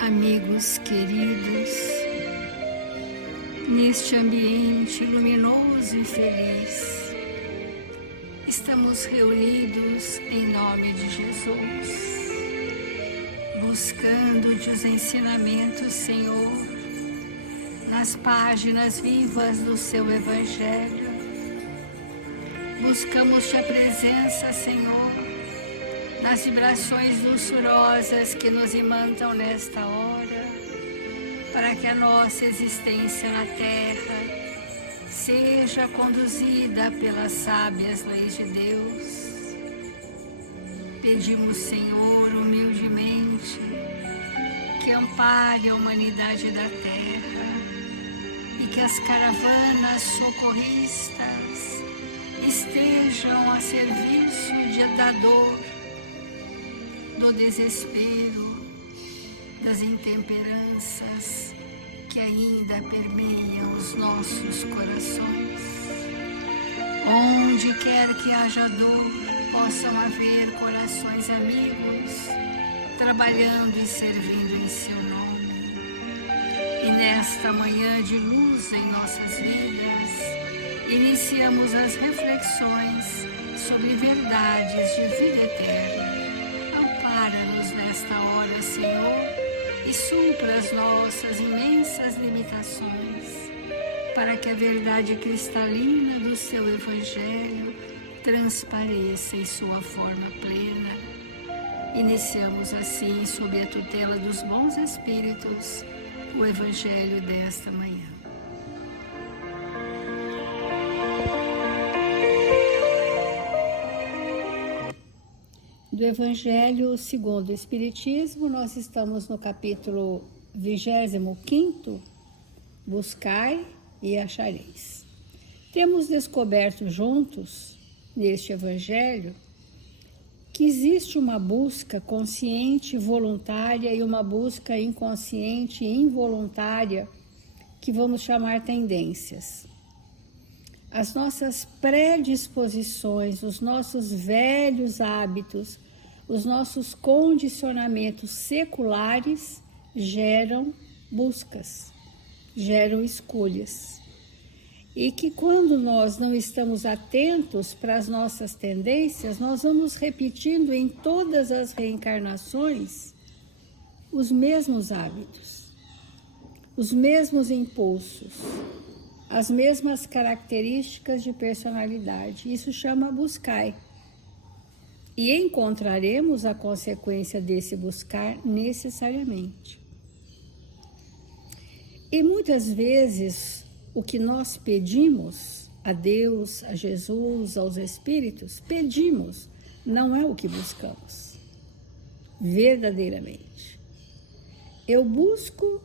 Amigos queridos, neste ambiente luminoso e feliz, estamos reunidos em nome de Jesus, buscando-te os ensinamentos, Senhor, nas páginas vivas do seu Evangelho. Buscamos-te a presença, Senhor, nas vibrações doçurosas que nos imantam nesta hora, para que a nossa existência na Terra seja conduzida pelas sábias leis de Deus. Pedimos, Senhor, humildemente, que ampare a humanidade da Terra e que as caravanas socorristas estejam a serviço da dor, do desespero, das intemperanças que ainda permeiam os nossos corações. Onde quer que haja dor, possam haver corações amigos, trabalhando e servindo em seu nome. E nesta manhã de luz em nossas vidas, iniciamos as reflexões sobre verdades de vida eterna. Ampara-nos nesta hora, Senhor, e supra as nossas imensas limitações, para que a verdade cristalina do seu Evangelho transpareça em sua forma plena. Iniciamos assim, sob a tutela dos bons Espíritos, o Evangelho desta manhã. Do Evangelho segundo o Espiritismo, nós estamos no capítulo 25, Buscai e achareis. Temos descoberto juntos, neste Evangelho, que existe uma busca consciente e voluntária e uma busca inconsciente e involuntária, que vamos chamar tendências. As nossas predisposições, os nossos velhos hábitos, os nossos condicionamentos seculares geram buscas, geram escolhas. E que quando nós não estamos atentos para as nossas tendências, nós vamos repetindo em todas as reencarnações os mesmos hábitos, os mesmos impulsos, as mesmas características de personalidade. Isso chama buscai. E encontraremos a consequência desse buscar necessariamente. E muitas vezes o que nós pedimos a Deus, a Jesus, aos Espíritos, pedimos, não é o que buscamos, verdadeiramente. Eu busco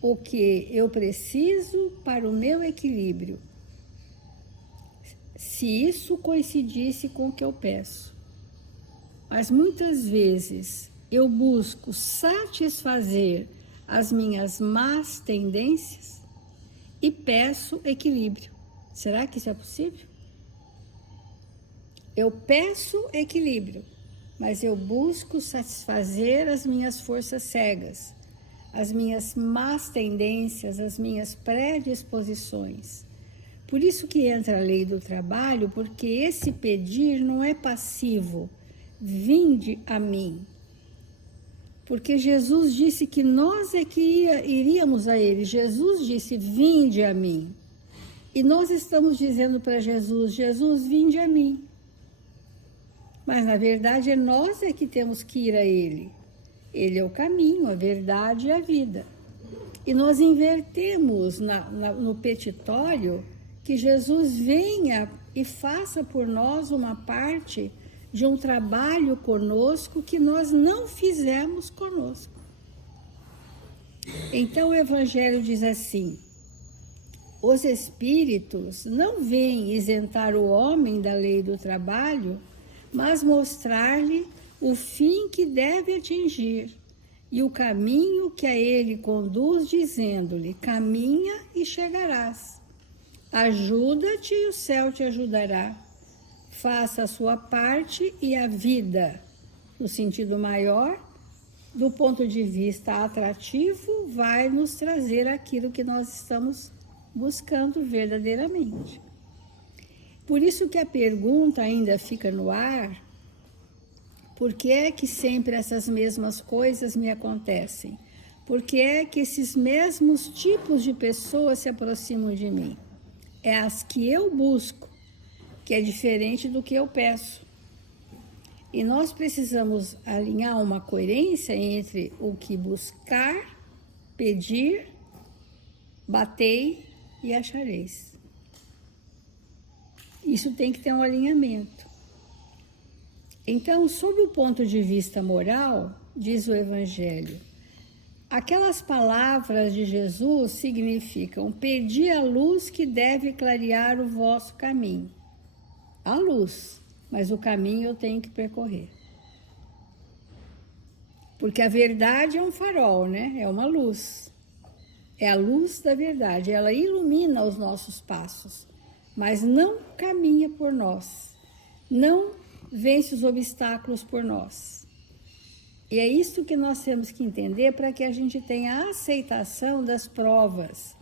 o que eu preciso para o meu equilíbrio, se isso coincidisse com o que eu peço. Mas muitas vezes eu busco satisfazer as minhas más tendências e peço equilíbrio. Será que isso é possível? Eu peço equilíbrio, mas eu busco satisfazer as minhas forças cegas, as minhas más tendências, as minhas predisposições. Por isso que entra a lei do trabalho, porque esse pedir não é passivo. Vinde a mim. Porque Jesus disse que nós é que iríamos a Ele. Jesus disse, vinde a mim. E nós estamos dizendo para Jesus, Jesus, vinde a mim. Mas, na verdade, é nós é que temos que ir a Ele. Ele é o caminho, a verdade e a vida. E nós invertemos no petitório que Jesus venha e faça por nós uma parte de um trabalho conosco que nós não fizemos conosco. Então o Evangelho diz assim, os Espíritos não vêm isentar o homem da lei do trabalho, mas mostrar-lhe o fim que deve atingir e o caminho que a ele conduz, dizendo-lhe, caminha e chegarás. Ajuda-te e o céu te ajudará. Faça a sua parte e a vida, no sentido maior, do ponto de vista atrativo, vai nos trazer aquilo que nós estamos buscando verdadeiramente. Por isso que a pergunta ainda fica no ar: por que é que sempre essas mesmas coisas me acontecem? Por que é que esses mesmos tipos de pessoas se aproximam de mim? É as que eu busco, que é diferente do que eu peço. E nós precisamos alinhar uma coerência entre o que buscar, pedir, batei e achareis. Isso tem que ter um alinhamento. Então, sob o ponto de vista moral, diz o Evangelho, aquelas palavras de Jesus significam: pedi a luz que deve clarear o vosso caminho. A luz, mas o caminho eu tenho que percorrer. Porque a verdade é um farol, né? É uma luz. É a luz da verdade. Ela ilumina os nossos passos, mas não caminha por nós. Não vence os obstáculos por nós. E é isso que nós temos que entender para que a gente tenha a aceitação das provas,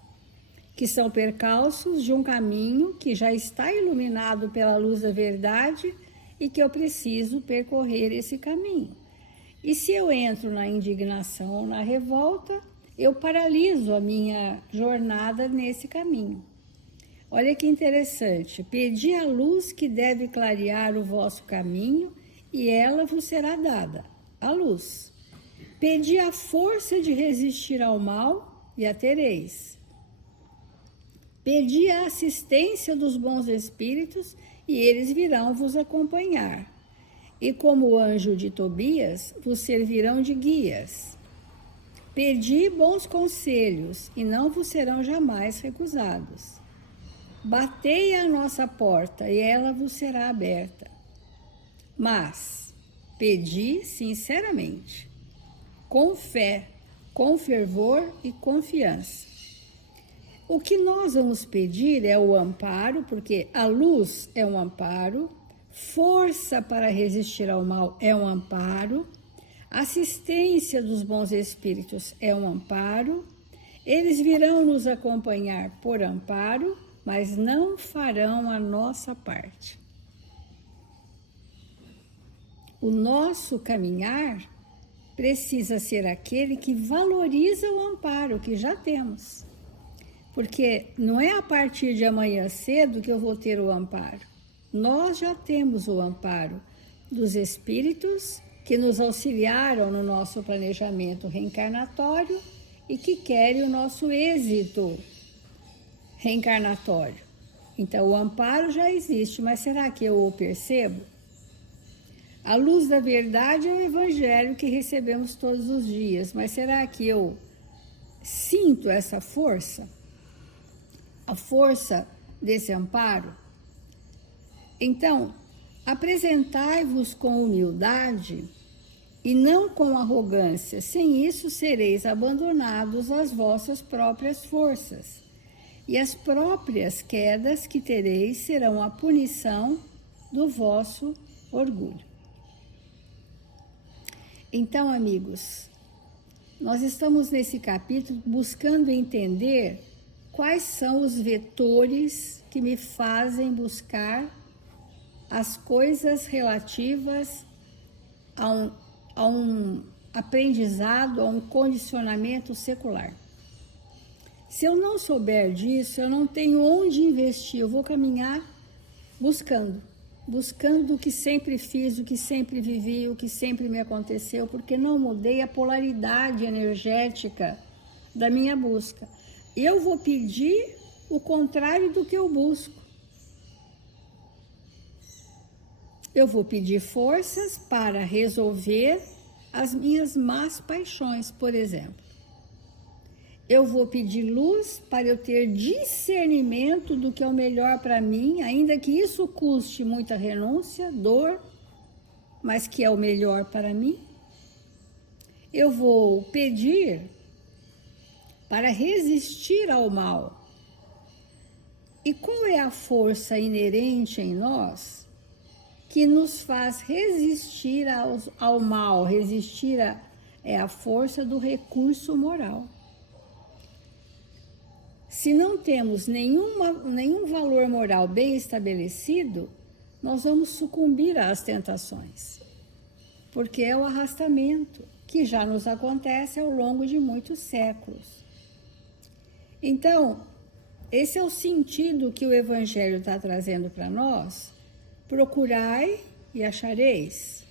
que são percalços de um caminho que já está iluminado pela luz da verdade e que eu preciso percorrer esse caminho. E se eu entro na indignação ou na revolta, eu paraliso a minha jornada nesse caminho. Olha que interessante: pedi a luz que deve clarear o vosso caminho e ela vos será dada, a luz. Pedi a força de resistir ao mal e a tereis. Pedi a assistência dos bons espíritos e eles virão vos acompanhar. E como o anjo de Tobias, vos servirão de guias. Pedi bons conselhos e não vos serão jamais recusados. Batei à nossa porta e ela vos será aberta. Mas pedi sinceramente, com fé, com fervor e confiança. O que nós vamos pedir é o amparo, porque a luz é um amparo, força para resistir ao mal é um amparo, assistência dos bons espíritos é um amparo, eles virão nos acompanhar por amparo, mas não farão a nossa parte. O nosso caminhar precisa ser aquele que valoriza o amparo que já temos. Porque não é a partir de amanhã cedo que eu vou ter o amparo. Nós já temos o amparo dos espíritos que nos auxiliaram no nosso planejamento reencarnatório e que querem o nosso êxito reencarnatório. Então, o amparo já existe, mas será que eu o percebo? A luz da verdade é o Evangelho que recebemos todos os dias, mas será que eu sinto essa força? A força desse amparo? Então, apresentai-vos com humildade e não com arrogância, sem isso sereis abandonados às vossas próprias forças, e as próprias quedas que tereis serão a punição do vosso orgulho. Então, amigos, nós estamos nesse capítulo buscando entender quais são os vetores que me fazem buscar as coisas relativas a um aprendizado, a um condicionamento secular. Se eu não souber disso, eu não tenho onde investir, eu vou caminhar buscando o que sempre fiz, o que sempre vivi, o que sempre me aconteceu, porque não mudei a polaridade energética da minha busca. Eu vou pedir o contrário do que eu busco. Eu vou pedir forças para resolver as minhas más paixões, por exemplo. Eu vou pedir luz para eu ter discernimento do que é o melhor para mim, ainda que isso custe muita renúncia, dor, mas que é o melhor para mim. Eu vou pedir para resistir ao mal. E qual é a força inerente em nós que nos faz resistir ao mal, resistir é a força do recurso moral. Se não temos nenhum valor moral bem estabelecido, nós vamos sucumbir às tentações, porque é o arrastamento que já nos acontece ao longo de muitos séculos. Então, esse é o sentido que o Evangelho está trazendo para nós. Procurai e achareis,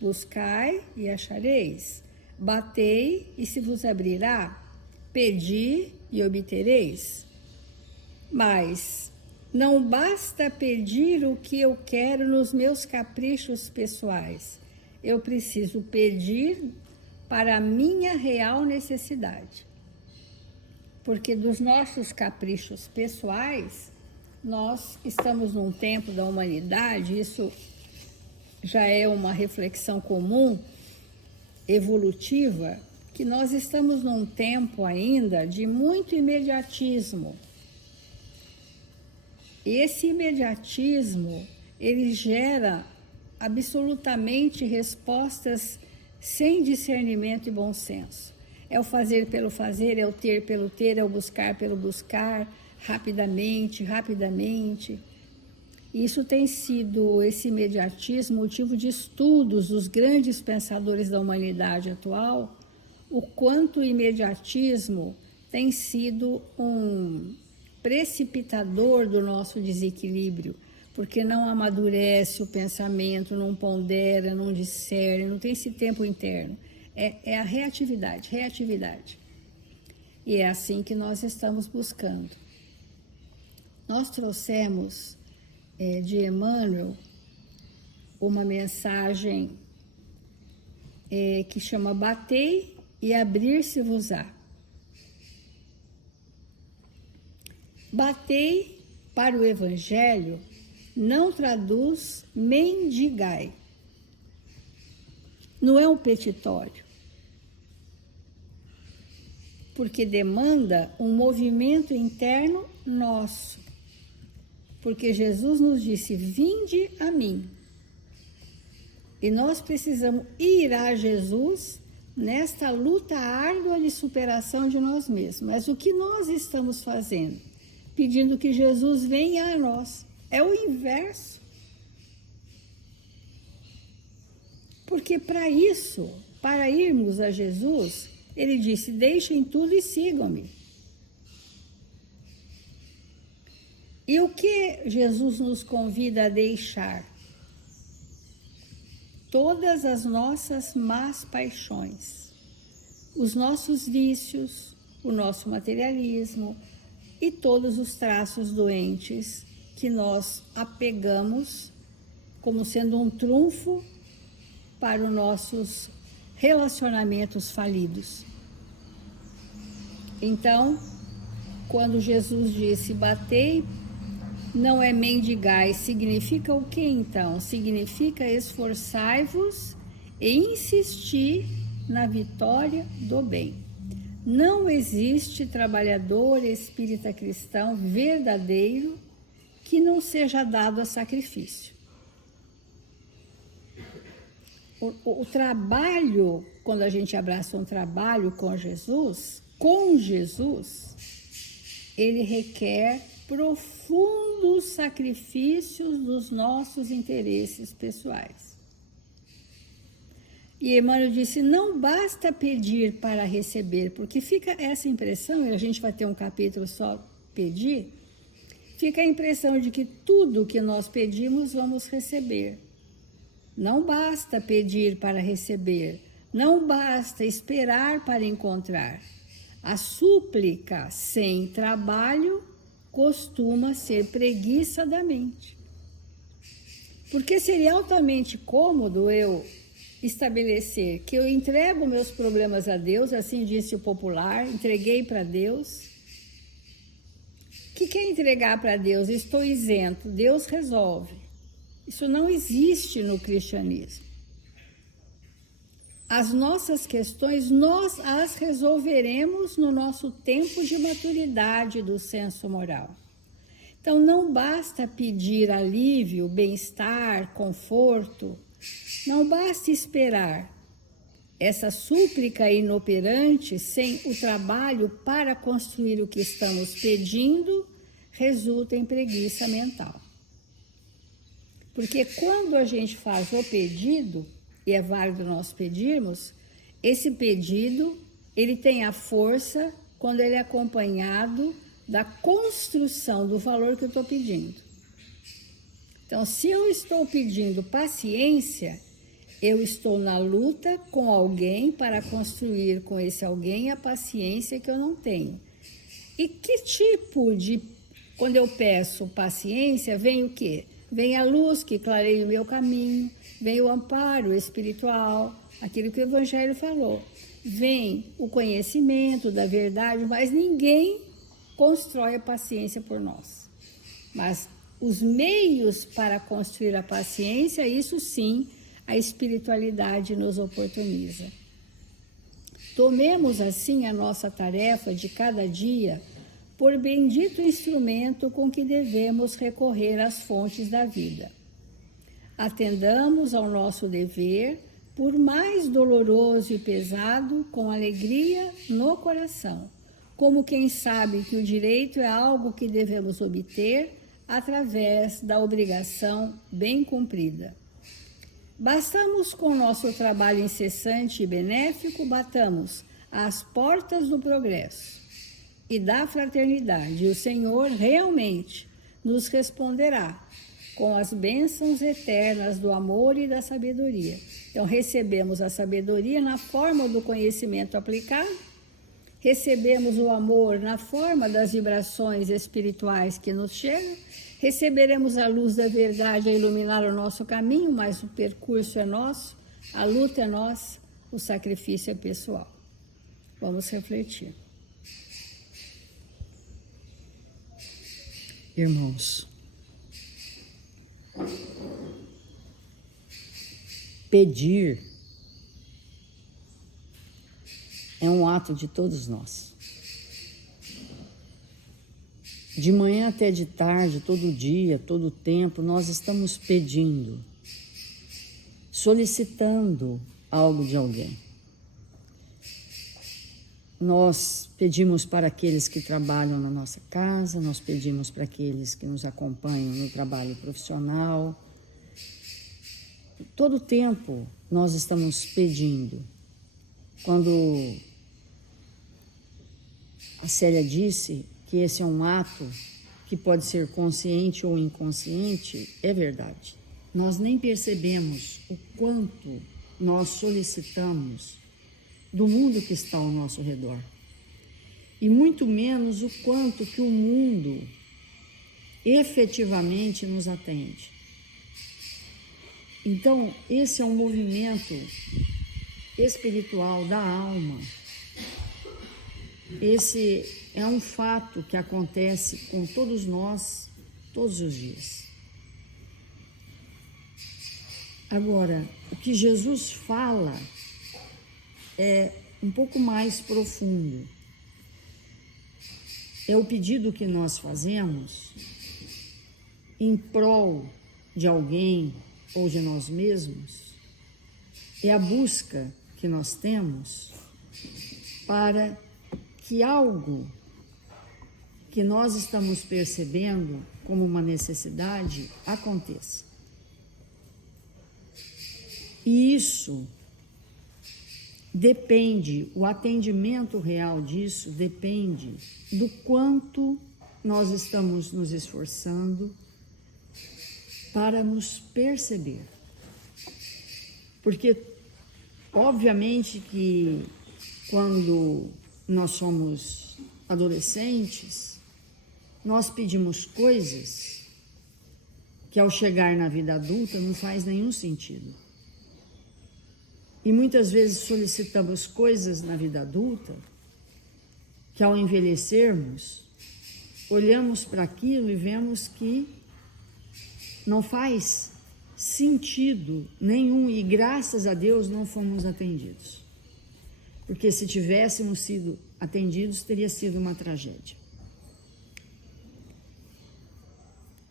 buscai e achareis, batei e se vos abrirá, pedi e obtereis. Mas não basta pedir o que eu quero nos meus caprichos pessoais. Eu preciso pedir para a minha real necessidade. Porque dos nossos caprichos pessoais, nós estamos num tempo da humanidade, isso já é uma reflexão comum, evolutiva, que nós estamos num tempo ainda de muito imediatismo. Esse imediatismo, ele gera absolutamente respostas sem discernimento e bom senso. É o fazer pelo fazer, é o ter pelo ter, é o buscar pelo buscar, rapidamente. Isso tem sido, esse imediatismo, motivo de estudos dos grandes pensadores da humanidade atual, o quanto o imediatismo tem sido um precipitador do nosso desequilíbrio, porque não amadurece o pensamento, não pondera, não discerne, não tem esse tempo interno. É a reatividade. E é assim que nós estamos buscando. Nós trouxemos de Emmanuel uma mensagem que chama Batei e abrir-se-vos-á. Batei para o Evangelho não traduz mendigai. Não é um petitório. Porque demanda um movimento interno nosso. Porque Jesus nos disse, vinde a mim. E nós precisamos ir a Jesus nesta luta árdua de superação de nós mesmos. Mas o que nós estamos fazendo? Pedindo que Jesus venha a nós. É o inverso. Porque para isso, para irmos a Jesus, ele disse, deixem tudo e sigam-me. E o que Jesus nos convida a deixar? Todas as nossas más paixões, os nossos vícios, o nosso materialismo e todos os traços doentes que nós apegamos como sendo um trunfo para os nossos relacionamentos falidos. Então, quando Jesus disse batei, não é mendigai, significa o que então? Significa esforçai-vos e insistir na vitória do bem. Não existe trabalhador espírita cristão verdadeiro que não seja dado a sacrifício. O trabalho, quando a gente abraça um trabalho com Jesus, ele requer profundos sacrifícios dos nossos interesses pessoais. E Emmanuel disse, não basta pedir para receber, porque fica essa impressão, e a gente vai ter um capítulo só pedir, fica a impressão de que tudo que nós pedimos vamos receber. Não basta pedir para receber, não basta esperar para encontrar. A súplica sem trabalho costuma ser preguiça da mente. Porque seria altamente cômodo eu estabelecer que eu entrego meus problemas a Deus, assim disse o popular, entreguei para Deus. O que é entregar para Deus? Estou isento, Deus resolve. Isso não existe no cristianismo. As nossas questões, nós as resolveremos no nosso tempo de maturidade do senso moral. Então, não basta pedir alívio, bem-estar, conforto, não basta esperar. essa súplica inoperante, sem o trabalho para construir o que estamos pedindo, resulta em preguiça mental. Porque quando a gente faz o pedido, e é válido nós pedirmos, esse pedido, ele tem a força quando ele é acompanhado da construção do valor que eu estou pedindo. Então, se eu estou pedindo paciência, eu estou na luta com alguém para construir com esse alguém a paciência que eu não tenho. E que tipo de... Quando eu peço paciência, vem o quê? Vem a luz que clareia o meu caminho, vem o amparo espiritual, aquilo que o Evangelho falou. Vem o conhecimento da verdade, mas ninguém constrói a paciência por nós. Mas os meios para construir a paciência, isso sim, a espiritualidade nos oportuniza. Tomemos assim a nossa tarefa de cada dia por bendito instrumento com que devemos recorrer às fontes da vida. Atendamos ao nosso dever, por mais doloroso e pesado, com alegria no coração, como quem sabe que o direito é algo que devemos obter através da obrigação bem cumprida. Bastamos com o nosso trabalho incessante e benéfico, batamos às portas do progresso e da fraternidade, e o Senhor realmente nos responderá com as bênçãos eternas do amor e da sabedoria. Então, recebemos a sabedoria na forma do conhecimento aplicado, recebemos o amor na forma das vibrações espirituais que nos chegam, receberemos a luz da verdade a iluminar o nosso caminho, mas o percurso é nosso, a luta é nossa, o sacrifício é pessoal. Vamos refletir. Irmãos, pedir é um ato de todos nós. De manhã até de tarde, todo dia, todo tempo, nós estamos pedindo, solicitando algo de alguém. Nós pedimos para aqueles que trabalham na nossa casa, nós pedimos para aqueles que nos acompanham no trabalho profissional. Todo tempo nós estamos pedindo. Quando a Célia disse que esse é um ato que pode ser consciente ou inconsciente, é verdade. Nós nem percebemos o quanto nós solicitamos do mundo que está ao nosso redor. E muito menos o quanto que o mundo efetivamente nos atende. Então, esse é um movimento espiritual da alma. Esse é um fato que acontece com todos nós, todos os dias. Agora, o que Jesus fala é um pouco mais profundo. É o pedido que nós fazemos em prol de alguém ou de nós mesmos. É a busca que nós temos para que algo que nós estamos percebendo como uma necessidade aconteça. E isso depende, o atendimento real disso depende do quanto nós estamos nos esforçando para nos perceber. Porque, obviamente que quando nós somos adolescentes, nós pedimos coisas que ao chegar na vida adulta não faz nenhum sentido. E muitas vezes solicitamos coisas na vida adulta que ao envelhecermos, olhamos para aquilo e vemos que não faz sentido nenhum e graças a Deus não fomos atendidos. Porque se tivéssemos sido atendidos, teria sido uma tragédia.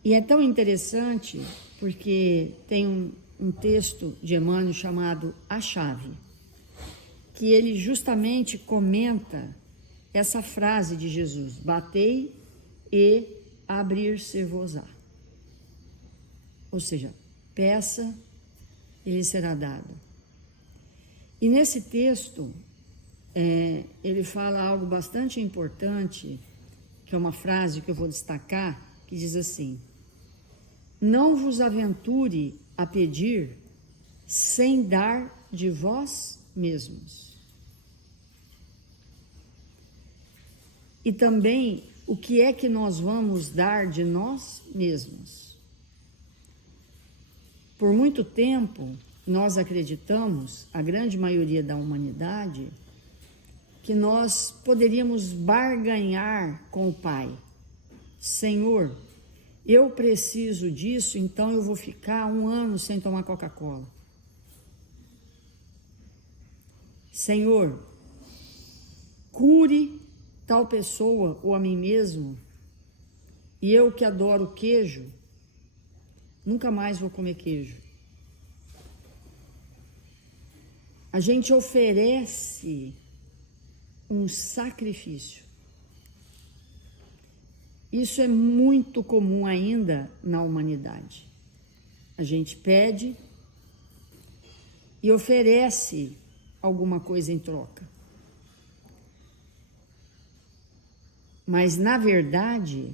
E é tão interessante porque tem um texto de Emmanuel chamado A Chave. que ele justamente comenta essa frase de Jesus: batei e abrir-se-vos-á. Ou seja, peça e lhe será dado. E nesse texto, ele fala algo bastante importante, que é uma frase que eu vou destacar, que diz assim: não vos aventure a pedir sem dar de vós mesmos. E também, o que é que nós vamos dar de nós mesmos? Por muito tempo, nós acreditamos, a grande maioria da humanidade, que nós poderíamos barganhar com o Pai. Senhor, eu preciso disso, então eu vou ficar 1 ano sem tomar Coca-Cola. Senhor, cure tal pessoa ou a mim mesmo, e eu que adoro queijo, nunca mais vou comer queijo. A gente oferece um sacrifício. Isso é muito comum ainda na humanidade. A gente pede e oferece alguma coisa em troca. Mas, na verdade,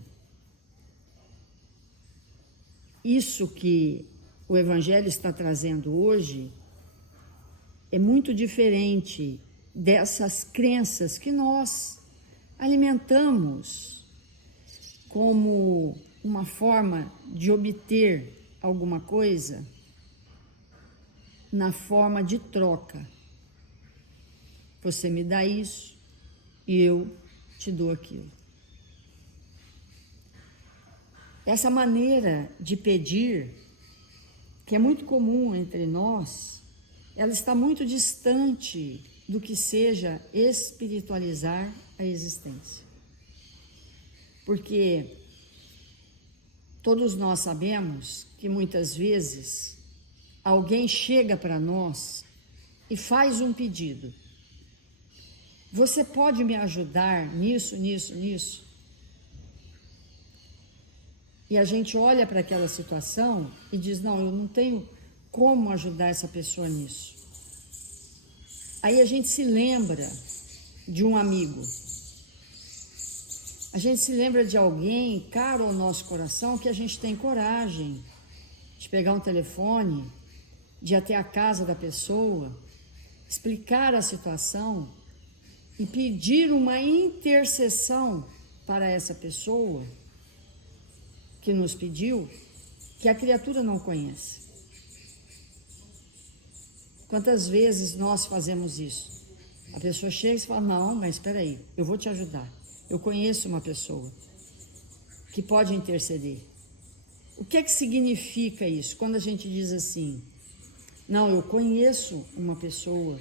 isso que o Evangelho está trazendo hoje é muito diferente dessas crenças que nós alimentamos como uma forma de obter alguma coisa na forma de troca. Você me dá isso e eu te dou aquilo. Essa maneira de pedir, que é muito comum entre nós, ela está muito distante do que seja espiritualizar a existência. Porque todos nós sabemos que muitas vezes alguém chega para nós e faz um pedido. Você pode me ajudar nisso, nisso, nisso? E a gente olha para aquela situação e diz: não, eu não tenho como ajudar essa pessoa nisso. Aí a gente se lembra de um amigo. A gente se lembra de alguém caro ao nosso coração, que a gente tem coragem de pegar um telefone, de ir até a casa da pessoa, explicar a situação e pedir uma intercessão para essa pessoa que nos pediu, que a criatura não conhece. Quantas vezes nós fazemos isso? A pessoa chega e fala: não, mas espera aí, eu vou te ajudar. Eu conheço uma pessoa que pode interceder. O que é que significa isso? Quando a gente diz assim: não, eu conheço uma pessoa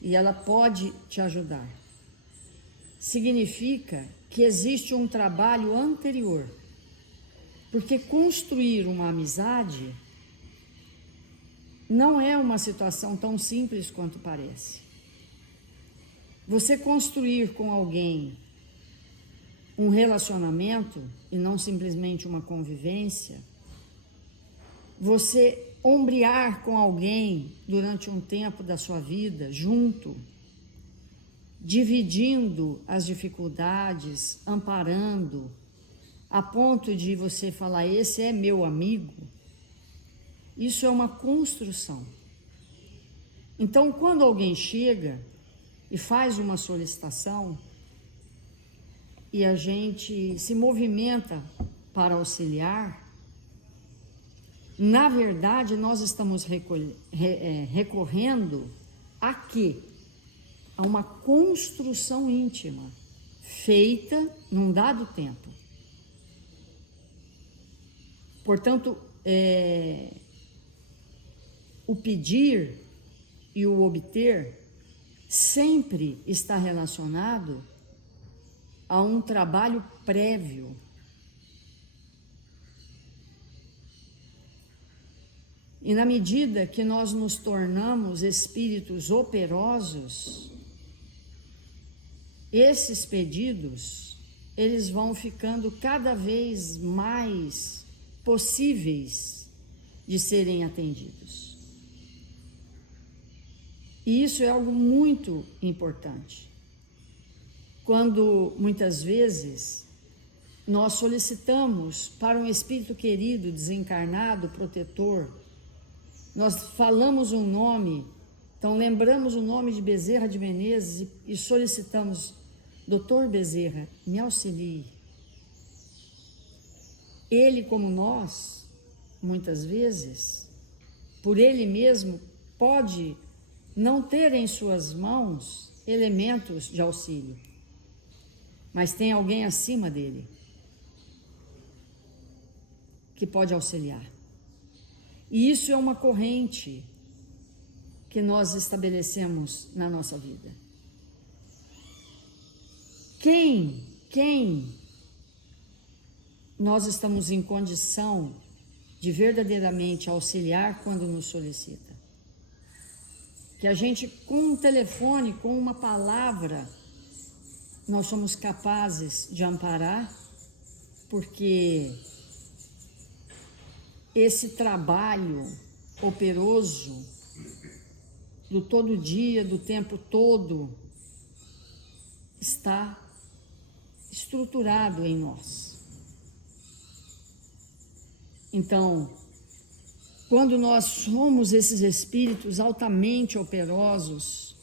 e ela pode te ajudar. Significa que existe um trabalho anterior. Porque construir uma amizade não é uma situação tão simples quanto parece. Você construir com alguém um relacionamento e não simplesmente uma convivência, você ombrear com alguém durante um tempo da sua vida, junto, dividindo as dificuldades, amparando, a ponto de você falar: esse é meu amigo, isso é uma construção. Então, quando alguém chega e faz uma solicitação e a gente se movimenta para auxiliar, na verdade, nós estamos recorrendo a quê? A uma construção íntima, feita num dado tempo. Portanto, o pedir e o obter sempre está relacionado a um trabalho prévio. E na medida que nós nos tornamos espíritos operosos, esses pedidos, eles vão ficando cada vez mais possíveis de serem atendidos. E isso é algo muito importante. Quando, muitas vezes, nós solicitamos para um espírito querido, desencarnado, protetor, nós falamos um nome, então lembramos o nome de Bezerra de Menezes e solicitamos: Doutor Bezerra, me auxilie. Ele, como nós, muitas vezes, por ele mesmo, pode não ter em suas mãos elementos de auxílio, mas tem alguém acima dele que pode auxiliar. E isso é uma corrente que nós estabelecemos na nossa vida. Quem nós estamos em condição de verdadeiramente auxiliar quando nos solicita? Que a gente, com um telefone, com uma palavra, nós somos capazes de amparar, porque esse trabalho operoso do todo dia, do tempo todo, está estruturado em nós. Então, quando nós somos esses espíritos altamente operosos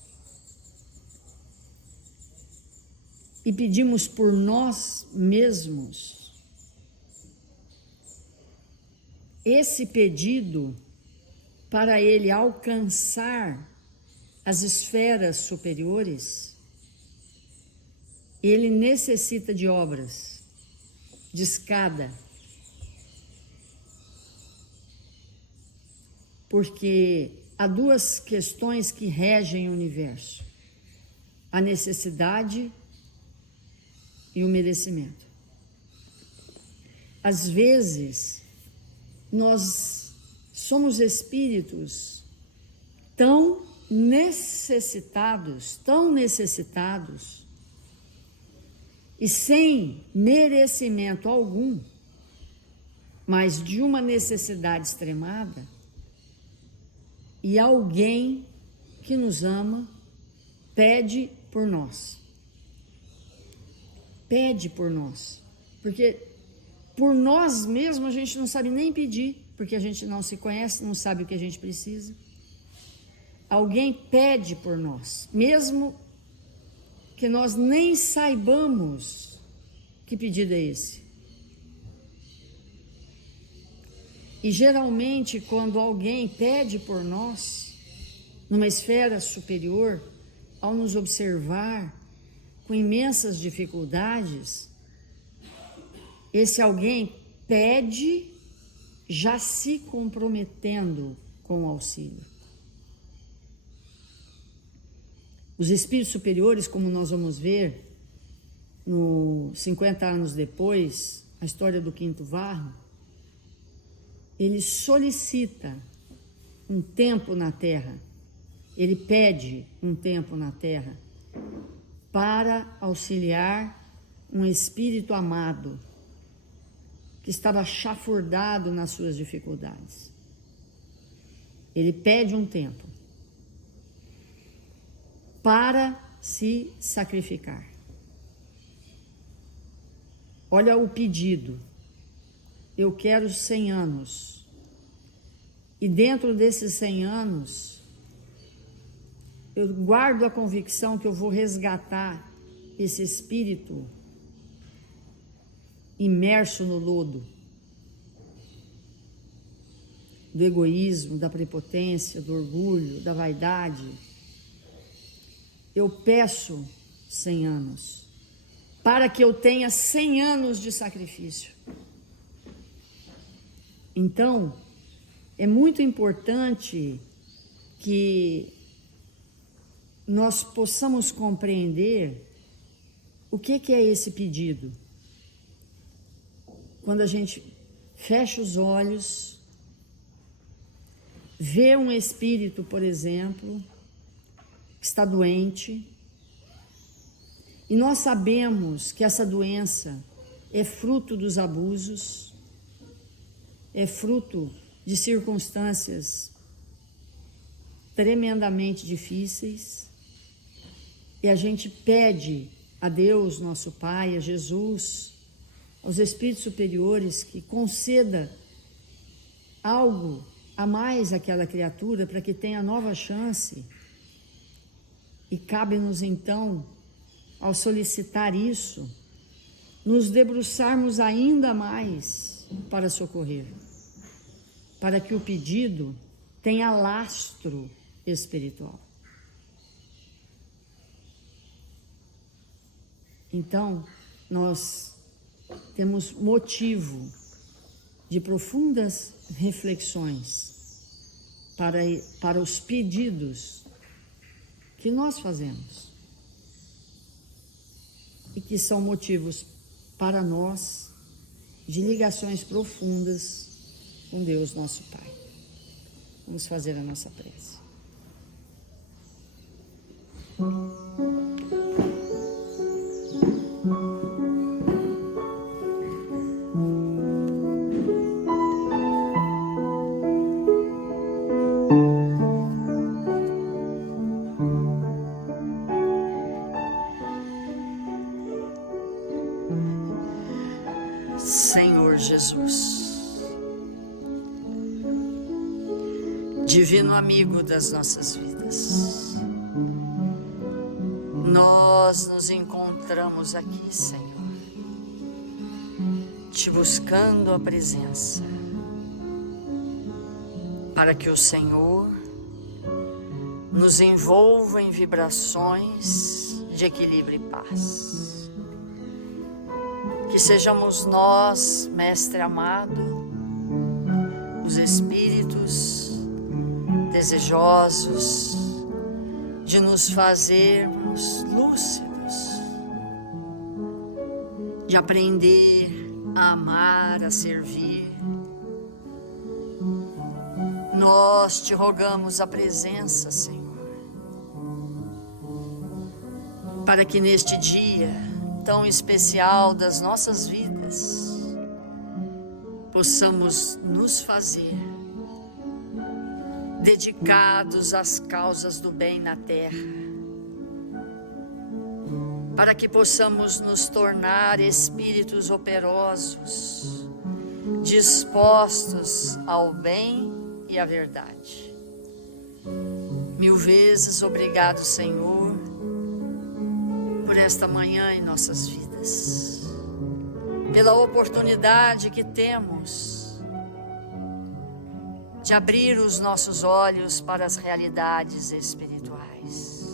e pedimos por nós mesmos, esse pedido, para ele alcançar as esferas superiores, ele necessita de obras, de escada, porque há duas questões que regem o universo: a necessidade e o merecimento. Às vezes, nós somos espíritos tão necessitados, e sem merecimento algum, mas de uma necessidade extremada, e alguém que nos ama pede por nós. Pede por nós, porque por nós mesmos a gente não sabe nem pedir, porque a gente não se conhece, não sabe o que a gente precisa. Alguém pede por nós, mesmo que nós nem saibamos que pedido é esse. E geralmente, quando alguém pede por nós, numa esfera superior, ao nos observar com imensas dificuldades, esse alguém pede já se comprometendo com o auxílio. Os espíritos superiores, como nós vamos ver, no 50 anos depois, a história do Quinto Varro, ele solicita um tempo na Terra, ele pede um tempo na Terra para auxiliar um espírito amado que estava chafurdado nas suas dificuldades. Ele pede um tempo para se sacrificar. Olha o pedido: eu quero 100 anos, e dentro desses 100 anos, eu guardo a convicção que eu vou resgatar esse espírito imerso no lodo do egoísmo, da prepotência, do orgulho, da vaidade. Eu peço 100 anos, para que eu tenha 100 anos de sacrifício. Então, é muito importante que nós possamos compreender o que é esse pedido. Quando a gente fecha os olhos vê um espírito, por exemplo, que está doente, e nós sabemos que essa doença é fruto dos abusos, é fruto de circunstâncias tremendamente difíceis, e a gente pede a Deus, nosso Pai, a Jesus, aos espíritos superiores, que conceda algo a mais àquela criatura para que tenha nova chance. E cabe-nos então, ao solicitar isso, nos debruçarmos ainda mais para socorrer, para que o pedido tenha lastro espiritual. Então, nós temos motivo de profundas reflexões para os pedidos que nós fazemos e que são motivos para nós de ligações profundas com Deus, nosso Pai. Vamos fazer a nossa prece. Senhor Jesus, divino amigo das nossas vidas, nós nos encontramos aqui, Senhor, te buscando a presença, para que o Senhor nos envolva em vibrações de equilíbrio e paz. Que sejamos nós, Mestre amado, os espíritos desejosos de nos fazermos lúcidos, de aprender a amar, a servir. Nós te rogamos a presença, Senhor, para que neste dia tão especial das nossas vidas possamos nos fazer dedicados às causas do bem na terra, para que possamos nos tornar espíritos operosos, dispostos ao bem e à verdade. Mil vezes obrigado, Senhor, por esta manhã em nossas vidas, pela oportunidade que temos de abrir os nossos olhos para as realidades espirituais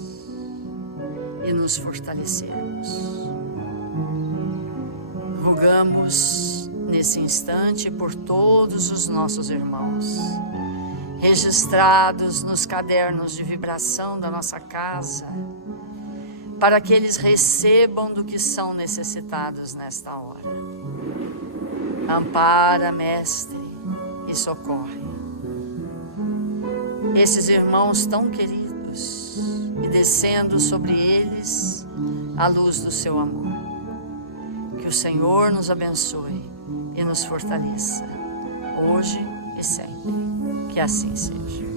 e nos fortalecermos. Rogamos nesse instante por todos os nossos irmãos, registrados nos cadernos de vibração da nossa casa, para que eles recebam do que são necessitados nesta hora. Ampara, Mestre, e socorre esses irmãos tão queridos, e descendo sobre eles a luz do seu amor. Que o Senhor nos abençoe e nos fortaleça, hoje e sempre. Que assim seja.